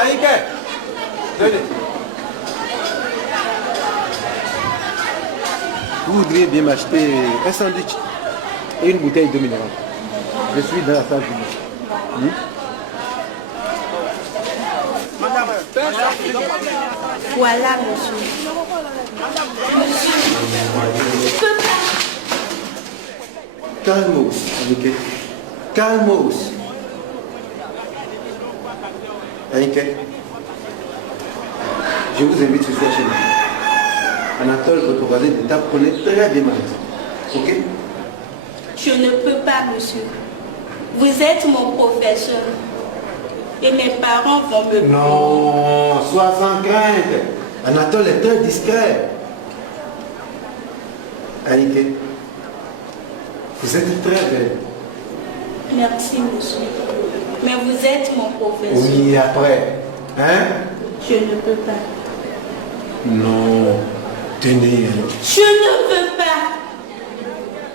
Aïké. Venez. Vous voudriez bien m'acheter un sandwich et une bouteille d'eau minérale. Je suis dans la salle publique. Voilà, monsieur. Calmos, Aïké. Calmos. Aïké. Je vous invite ce soir chez moi. Anatole, votre voisin d'état, connaît très bien ma raison. Ok? Je ne peux pas, monsieur. Vous êtes mon professeur. Et mes parents vont me... Non, sois sans crainte. Anatole est très discret. Aïké, vous êtes très belle. Merci, monsieur. Mais vous êtes mon professeur. Oui, après. Hein? Je ne peux pas. Non. Tenez. Je ne veux pas.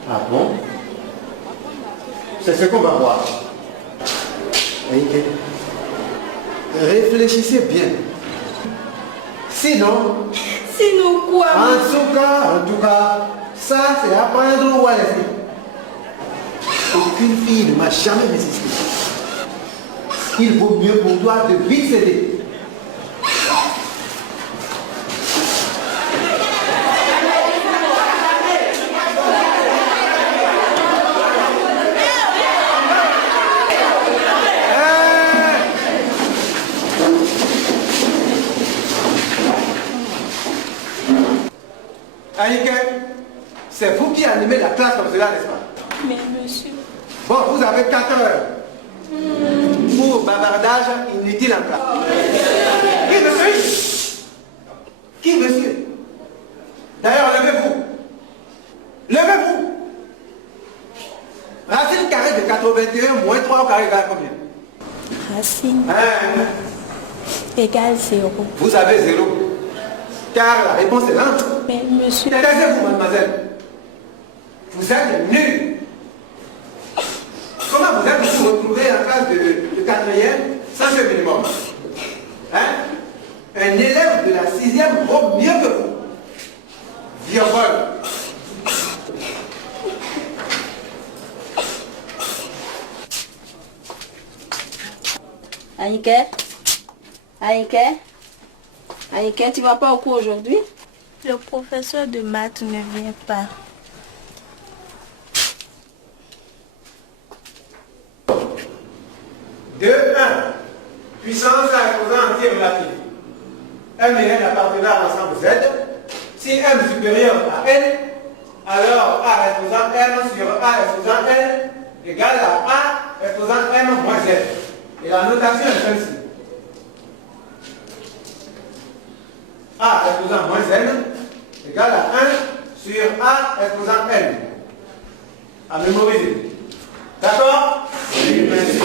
Ah bon? C'est ce qu'on va voir. Aïké, réfléchissez bien. Sinon, Sinon quoi? en tout cas, ça c'est à prendre ou à laisser. Aucune fille ne m'a jamais résisté. Il vaut mieux pour toi de vite céder. Aïké, c'est vous qui animez la classe comme cela, n'est-ce pas? Mais monsieur... Bon, vous avez 4 heures pour bavardage inutile en classe. Qui monsieur? Qui monsieur? D'ailleurs, levez-vous. Levez-vous. Racine carrée de 81 moins 3 au carré égale combien? Racine égale 0. Vous avez 0. Car la réponse est lente. Mais monsieur... Taisez-vous, mademoiselle. Vous êtes nul. Comment vous êtes vous retrouver en classe de 4e sans ce minimum? Hein? Un élève de la 6e vaut mieux que vous. Viol. Aïké? Aïké? Aïké, tu vas pas au cours aujourd'hui? Le professeur de maths ne vient pas. De 1. Puissance à l'exposant entier relative. M et N appartenant à l'ensemble Z. Si M supérieur à N, alors A exposant M sur A exposant N égale à A exposant M moins Z. Et la notation est celle-ci. A exposant moins N égale à 1 sur A exposant N. À mémoriser. D'accord? Oui, merci.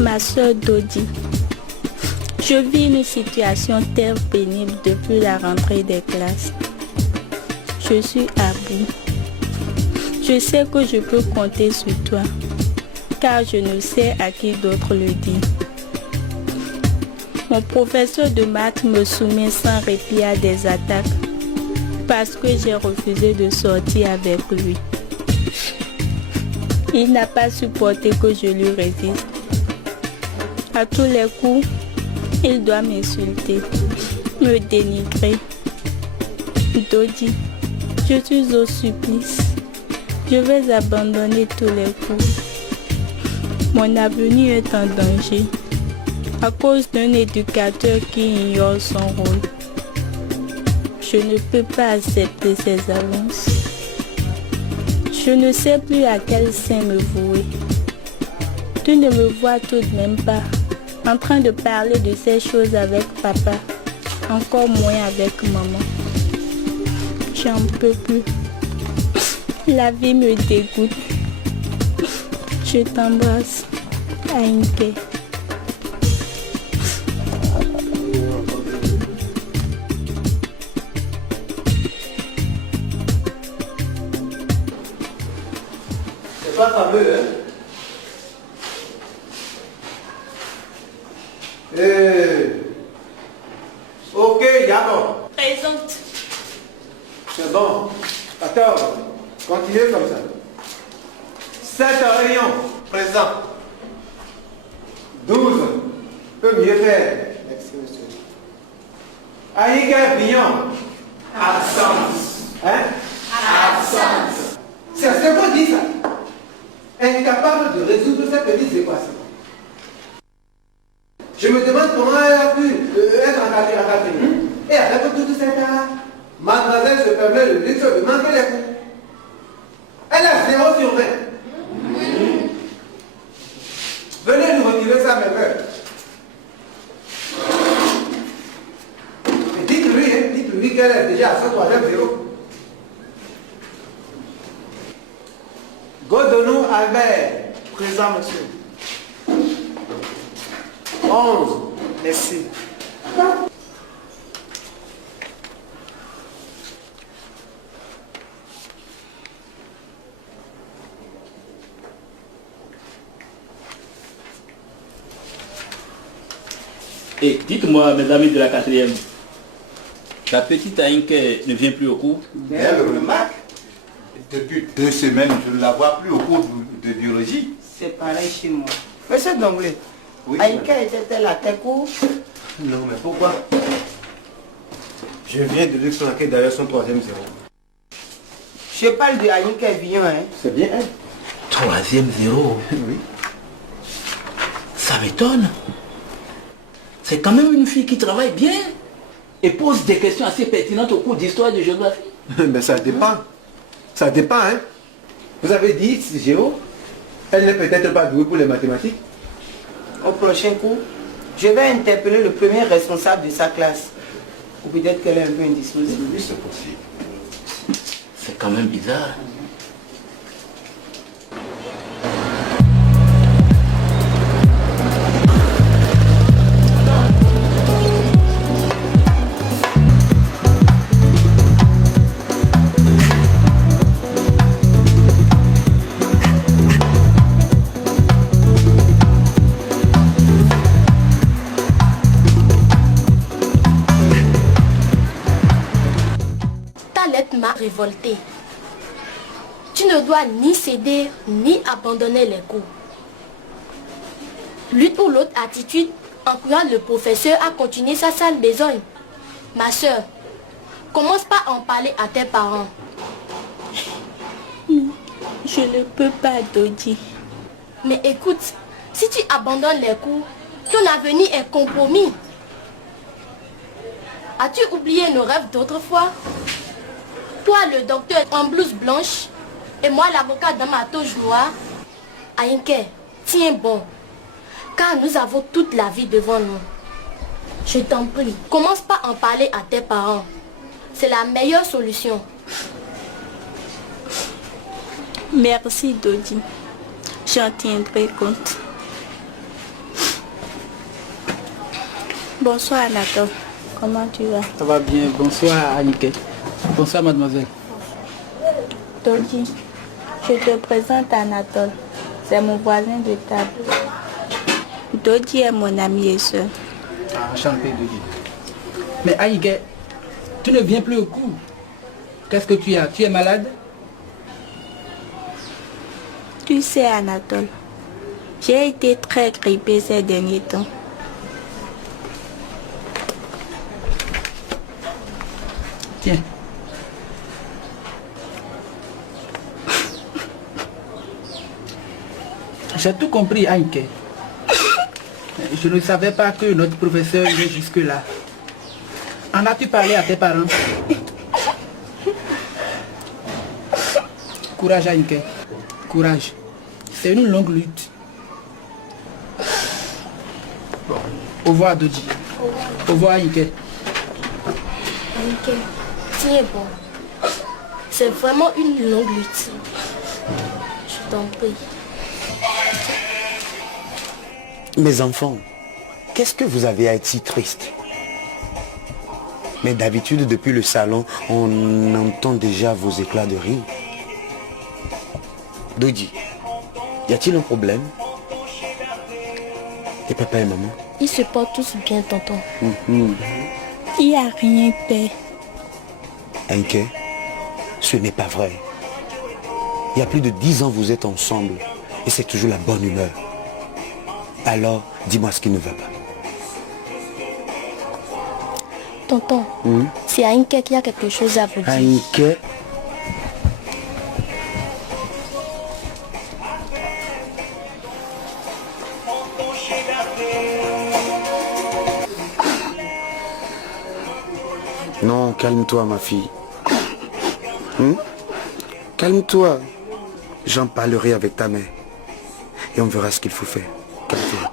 Ma soeur Dodi, je vis une situation très pénible depuis la rentrée des classes. Je suis à bout. Je sais que je peux compter sur toi, car je ne sais à qui d'autre le dire. Mon professeur de maths me soumet sans répit à des attaques parce que j'ai refusé de sortir avec lui. Il n'a pas supporté que je lui résiste. À tous les coups, il doit m'insulter, me dénigrer. Dodi, je suis au supplice. Je vais abandonner tous les coups. Mon avenir est en danger à cause d'un éducateur qui ignore son rôle. Je ne peux pas accepter ces avances. Je ne sais plus à quel sein me vouer. Tu ne me vois tout de même pas en train de parler de ces choses avec papa, encore moins avec maman. J'en peux plus. La vie me dégoûte. Je t'embrasse, Aïnké. pas fameux, hein? Ok, d'accord. Présente. C'est bon. 14. Continuez comme ça. 7 Rayon. Présent. 12. Peut mieux faire. Merci, monsieur. Aïga Bignon. Absence. Hein? Absence. C'est ce qu'on dit ça. Incapable de résoudre cette petite équation. Je me demande comment elle a pu être en quatrième. Et avec tout cet art, mademoiselle se permet le luxe de manquer les coups. Elle a 0 sur 20. Venez nous retirer ça, mes frères. Dites-lui qu'elle est déjà à son troisième 0. Godonou Albert. Présent, monsieur. 11. Merci. Et dites-moi, mes amis de la quatrième, la petite Aïnke ne vient plus au cours? Elle le remarque. Depuis 2 semaines, je ne la vois plus au cours de biologie. C'est pareil chez moi. Monsieur Donglé, Oui. Aïka était-elle à tes cours? Non, mais pourquoi? Je viens de lui flanquer d'ailleurs son troisième 0. Je parle de Aïka Villon, hein. C'est bien elle. Troisième 0. Oui. Ça m'étonne. C'est quand même une fille qui travaille bien et pose des questions assez pertinentes au cours d'histoire et de géographie. Mais ça dépend. Ça dépend, hein. Vous avez dit, Géo, elle n'est peut-être pas douée pour les mathématiques. Au prochain cours, je vais interpeller le premier responsable de sa classe. Ou peut-être qu'elle est un peu indisposée. Oui, c'est possible. C'est quand même bizarre. M'a révolté. Tu ne dois ni céder ni abandonner les cours. L'une ou l'autre attitude encourage le professeur à continuer sa sale besogne. Ma soeur, commence pas à en parler à tes parents. Je ne peux pas, Dodi. Mais écoute, si tu abandonnes les cours, ton avenir est compromis. As-tu oublié nos rêves d'autrefois? Toi, le docteur en blouse blanche, et moi, l'avocat dans ma toge noire. Aïnke, tiens bon, car nous avons toute la vie devant nous. Je t'en prie, commence pas à en parler à tes parents. C'est la meilleure solution. Merci, Dodi. J'en tiendrai compte. Bonsoir, Anatole. Comment tu vas? Ça va bien. Bonsoir, Aïnke. Bonsoir, mademoiselle. Dodi, je te présente Anatole. C'est mon voisin de table. Dodi est mon ami et soeur. Ah, enchanté, Dodi. Mais Aïnke, tu ne viens plus au cours. Qu'est-ce que tu as? Tu es malade? Tu sais, Anatole, j'ai été très grippée ces derniers temps. Tiens. J'ai tout compris, Aïnke. Je ne savais pas que notre professeur irait jusque-là. En as-tu parlé à tes parents? Courage, Aïnke. Courage. C'est une longue lutte. Bon. Au revoir, Dodi. Au revoir, Aïnke. Aïnke, tiens bon. C'est vraiment une longue lutte. Je t'en prie. Mes enfants, qu'est-ce que vous avez à être si triste? Mais d'habitude, depuis le salon, on entend déjà vos éclats de rire. Dodi, Y a-t-il un problème? Et papa et maman? Ils se portent tous bien, tonton. Il n'y a rien, père. Inquiet? Ce n'est pas vrai. Il y a plus de 10 ans vous êtes ensemble et c'est toujours la bonne humeur. Alors, dis-moi ce qui ne va pas. Tonton, c'est à Inke qu'il y a quelque chose à vous dire. Inquiet? Non, calme-toi ma fille. Calme-toi. J'en parlerai avec ta mère. Et on verra ce qu'il faut faire. Calme-toi.